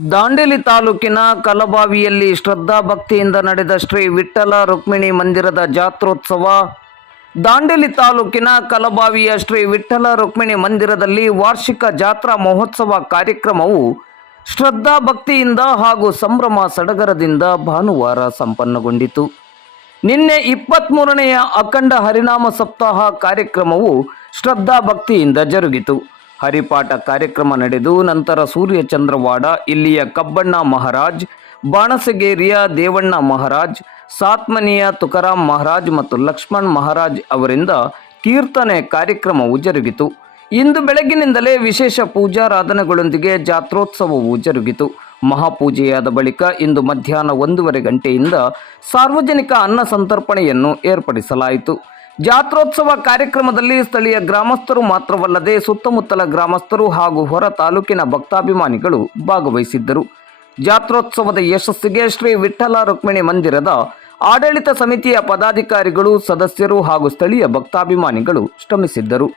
ದಾಂಡೇಲಿ ತಾಲೂಕಿನ ಕಲಬಾವಿಯಲ್ಲಿ ಶ್ರದ್ಧಾ ಭಕ್ತಿಯಿಂದ ನಡೆದ ಶ್ರೀ ವಿಠ್ಠಲ ರುಕ್ಮಿಣಿ ಮಂದಿರದ ಜಾತ್ರೋತ್ಸವ. ದಾಂಡೇಲಿ ತಾಲೂಕಿನ ಕಲಬಾವಿಯ ಶ್ರೀ ವಿಠ್ಠಲ ರುಕ್ಮಿಣಿ ಮಂದಿರದಲ್ಲಿ ವಾರ್ಷಿಕ ಜಾತ್ರಾ ಮಹೋತ್ಸವ ಕಾರ್ಯಕ್ರಮವು ಶ್ರದ್ಧಾ ಭಕ್ತಿಯಿಂದ ಹಾಗೂ ಸಂಭ್ರಮ ಸಡಗರದಿಂದ ಭಾನುವಾರ ಸಂಪನ್ನಗೊಂಡಿತು. ನಿನ್ನೆ 23ನೆಯ ಅಖಂಡ ಹರಿನಾಮ ಸಪ್ತಾಹ ಕಾರ್ಯಕ್ರಮವು ಶ್ರದ್ಧಾ ಭಕ್ತಿಯಿಂದ ಜರುಗಿತು. ಹರಿಪಾಠ ಕಾರ್ಯಕ್ರಮ ನಡೆದು ನಂತರ ಸೂರ್ಯಚಂದ್ರವಾಡ, ಇಲ್ಲಿಯ ಕಬ್ಬಣ್ಣ ಮಹಾರಾಜ್, ಬಾಣಸಗೇರಿಯ ದೇವಣ್ಣ ಮಹಾರಾಜ್, ಸಾತ್ಮನಿಯ ತುಕಾರಾಮ್ ಮಹಾರಾಜ್ ಮತ್ತು ಲಕ್ಷ್ಮಣ್ ಮಹಾರಾಜ್ ಅವರಿಂದ ಕೀರ್ತನೆ ಕಾರ್ಯಕ್ರಮವು ಜರುಗಿತು. ಇಂದು ಬೆಳಗಿನಿಂದಲೇ ವಿಶೇಷ ಪೂಜಾರಾಧನೆಗಳೊಂದಿಗೆ ಜಾತ್ರೋತ್ಸವವು ಜರುಗಿತು. ಮಹಾಪೂಜೆಯಾದ ಬಳಿಕ ಇಂದು ಮಧ್ಯಾಹ್ನ 1:30 ಗಂಟೆಯಿಂದ ಸಾರ್ವಜನಿಕ ಅನ್ನ ಸಂತರ್ಪಣೆಯನ್ನು ಏರ್ಪಡಿಸಲಾಯಿತು. ಜಾತ್ರೋತ್ಸವ ಕಾರ್ಯಕ್ರಮದಲ್ಲಿ ಸ್ಥಳೀಯ ಗ್ರಾಮಸ್ಥರು ಮಾತ್ರವಲ್ಲದೆ ಸುತ್ತಮುತ್ತಲ ಗ್ರಾಮಸ್ಥರು ಹಾಗೂ ಹೊರ ತಾಲೂಕಿನ ಭಕ್ತಾಭಿಮಾನಿಗಳು ಭಾಗವಹಿಸಿದ್ದರು. ಜಾತ್ರೋತ್ಸವದ ಯಶಸ್ಸಿಗೆ ಶ್ರೀ ವಿಠ್ಠಲ ರುಕ್ಮಿಣಿ ಮಂದಿರದ ಆಡಳಿತ ಸಮಿತಿಯ ಪದಾಧಿಕಾರಿಗಳು, ಸದಸ್ಯರು ಹಾಗೂ ಸ್ಥಳೀಯ ಭಕ್ತಾಭಿಮಾನಿಗಳು ಶ್ರಮಿಸಿದ್ದರು.